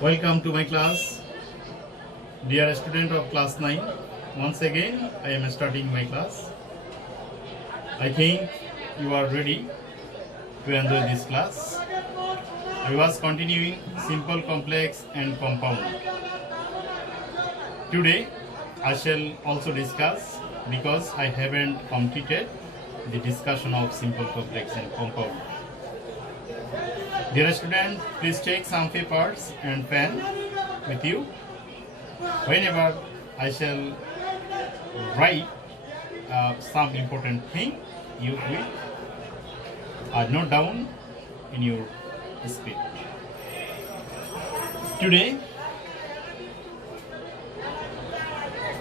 Welcome to my class, dear student of class 9. Once again, I am starting my class. I think you are ready to enjoy this class. I was continuing simple, complex, and compound. Today, I shall also discuss because I haven't completed the discussion of simple, complex, and compound. Dear student, please take some papers and pen with you. Whenever I shall write some important thing, you will note down in your script. Today,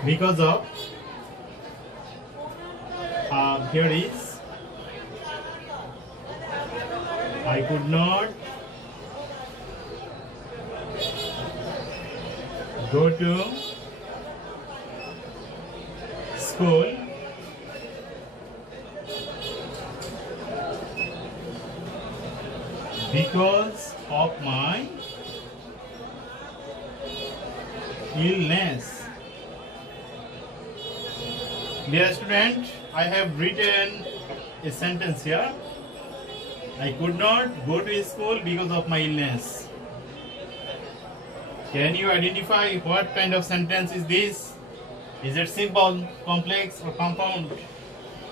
because of here is I could not go to school because of my illness. Dear student, I have written a sentence here. I could not go to school because of my illness. Can you identify what kind of sentence is this? Is it simple, complex, or compound?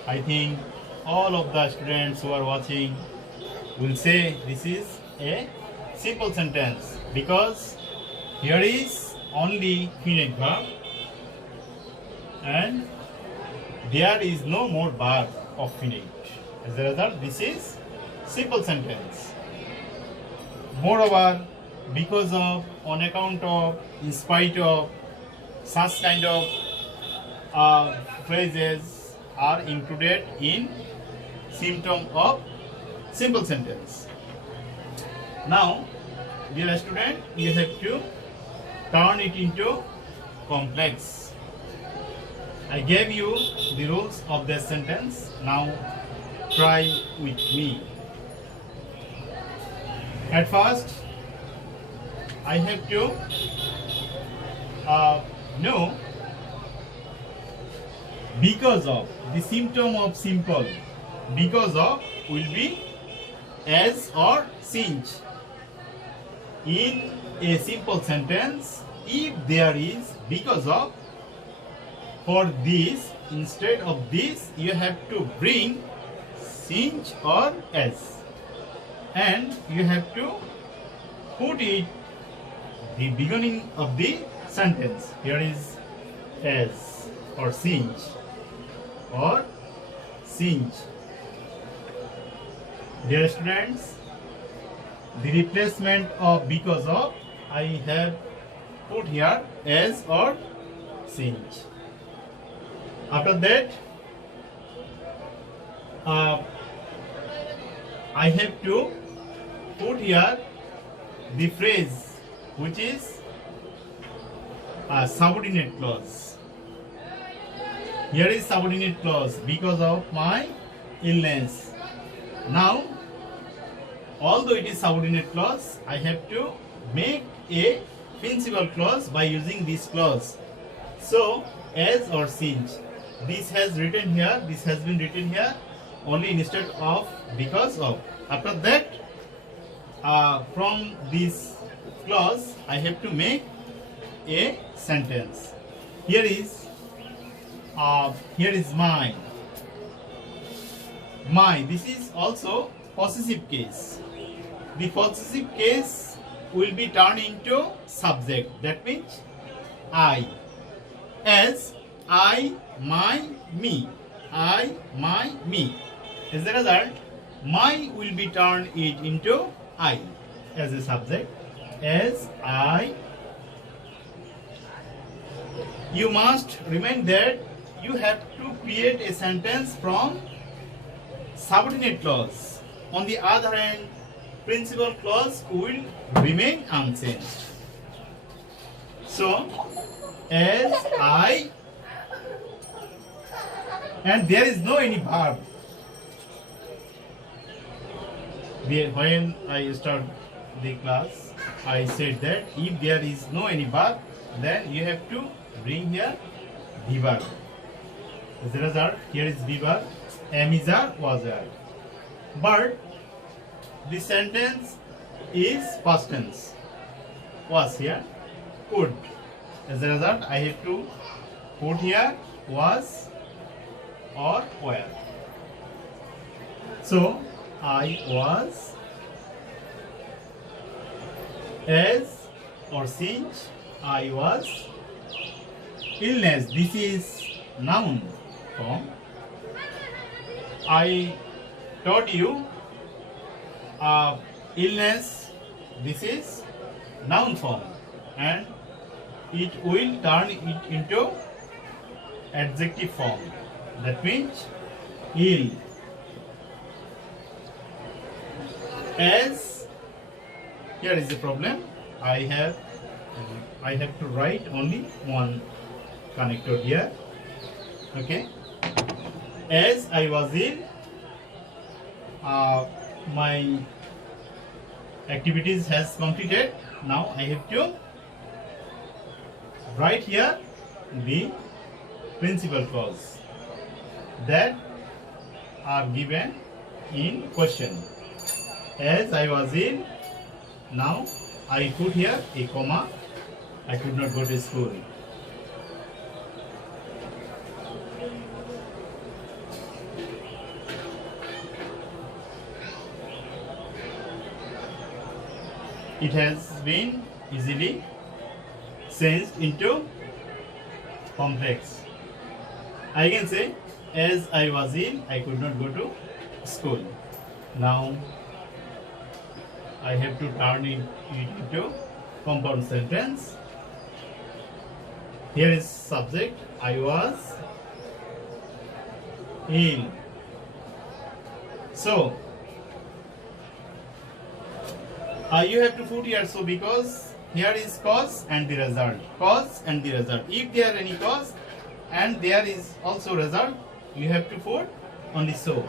I think all of the students who are watching will say this is a simple sentence because here is only finite verb and there is no more verb of finite. As a result, this is simple sentence. Moreover, because of, on account of, in spite of, such kind of phrases are included in symptom of simple sentence. Now, dear student, you have to turn it into complex. I gave you the rules of this sentence. Now, try with me. At first, I have to know because of, the symptom of simple, because of will be as or since. In a simple sentence, if there is because of, for this, instead of this, you have to bring since or as. And you have to put it the beginning of the sentence. Here is as or since or since. Dear students, the replacement of because of I have put here as or since. After that, I have to put here the phrase which is a subordinate clause. Here is subordinate clause because of my illness. Now, although it is subordinate clause, I have to make a principal clause by using this clause. So, as or since. This has written here, this has been written here only instead of because of. After that, from this clause, I have to make a sentence. Here is my. My. This is also possessive case. The possessive case will be turned into subject. That means I. As I, my, me. I, my, me. As a result, my will be turned it into I as a subject. As I. You must remind that you have to create a sentence from subordinate clause. On the other hand, principal clause will remain unchanged. So, as I, and there is no any verb. When I start the class, I said that if there is no any verb, then you have to bring here the verb. As a result, here is the verb. Am is a, was a. But the sentence is past tense. Was here, would. As a result, I have to put here was or were. So I was, as or since I was, illness, this is noun form. I taught you illness, this is noun form, and it will turn it into adjective form. That means ill. As, here is the problem. I have to write only one connector here. Okay. As I was ill, my activities has completed. Now I have to write here the principal clause that are given in question. As I was ill, now I put here a comma. I could not go to school. It has been easily changed into complex. I can say, as I was ill, I could not go to school. Now I have to turn it into compound sentence. Here is subject, I was ill. So you have to put here, so because here is cause and the result. Cause and the result. If there are any cause and there is also result, you have to put only so.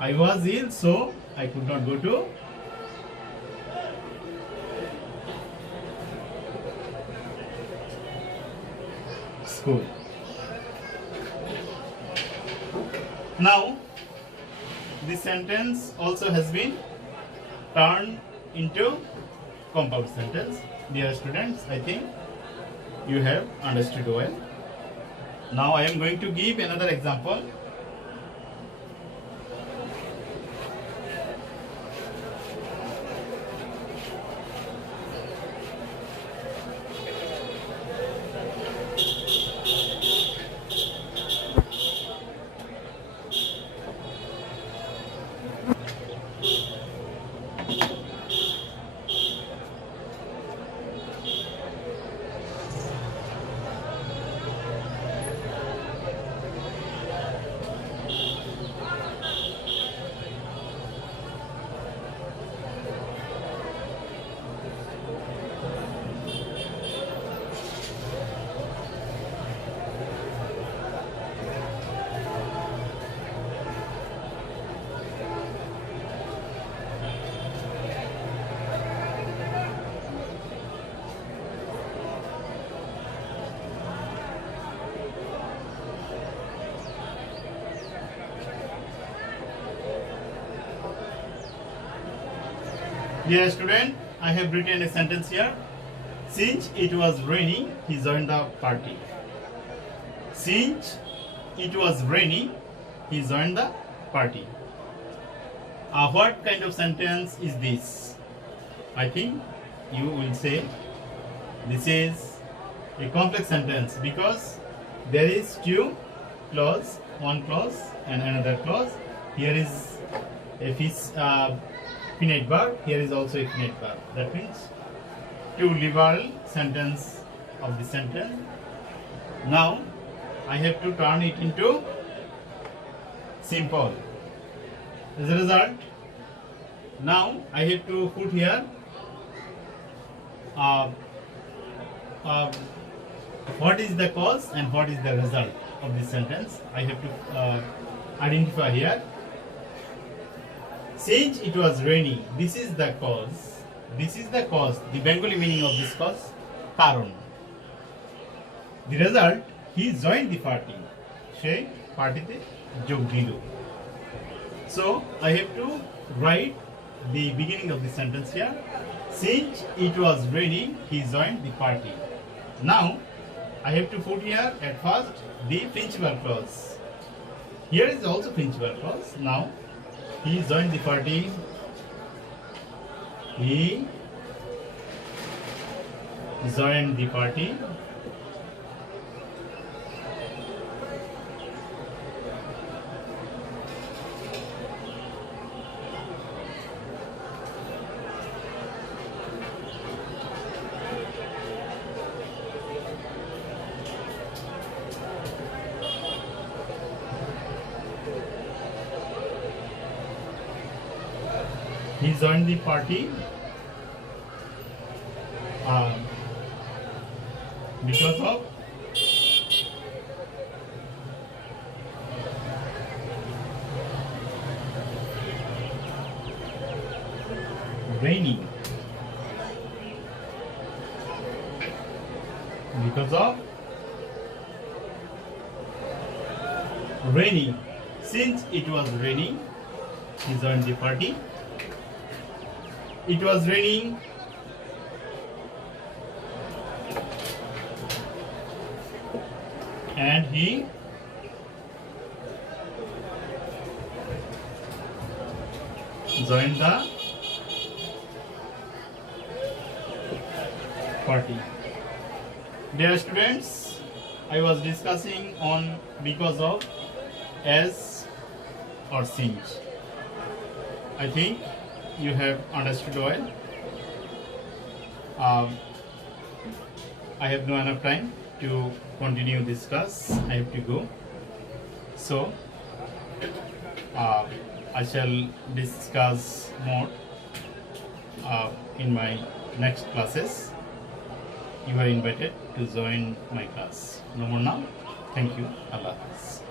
I was ill, so I could not go to school. Now, this sentence also has been turned into compound sentence. Dear students, I think you have understood well. Now I am going to give another example. Dear student, I have written a sentence here. Since it was raining, he joined the party. Since it was raining, he joined the party. What kind of sentence is this? I think you will say this is a complex sentence because there is two clause, one clause and another clause. Here is a finite verb, here is also a finite verb. That means two liberal sentence of the sentence. Now I have to turn it into simple. As a result, now I have to put here what is the cause and what is the result of this sentence. I have to identify here. Since it was raining, this is the cause. This is the cause. The Bengali meaning of this cause, karon. The result, he joined the party. She party te jog dilo. So I have to write the beginning of the sentence here. Since it was raining, he joined the party. Now I have to put here at first the principal clause. Here is also principal clause. Now he joined the party. He joined the party. He joined the party because of raining. Because of raining. Since it was raining, he joined the party. It was raining. And he joined the party. Dear students, I was discussing on because of, as, or since. I think you have understood well. I have no enough time to continue this class. I have to go. So I shall discuss more in my next classes. You are invited to join my class. No more now. Thank you. Allah Hafiz.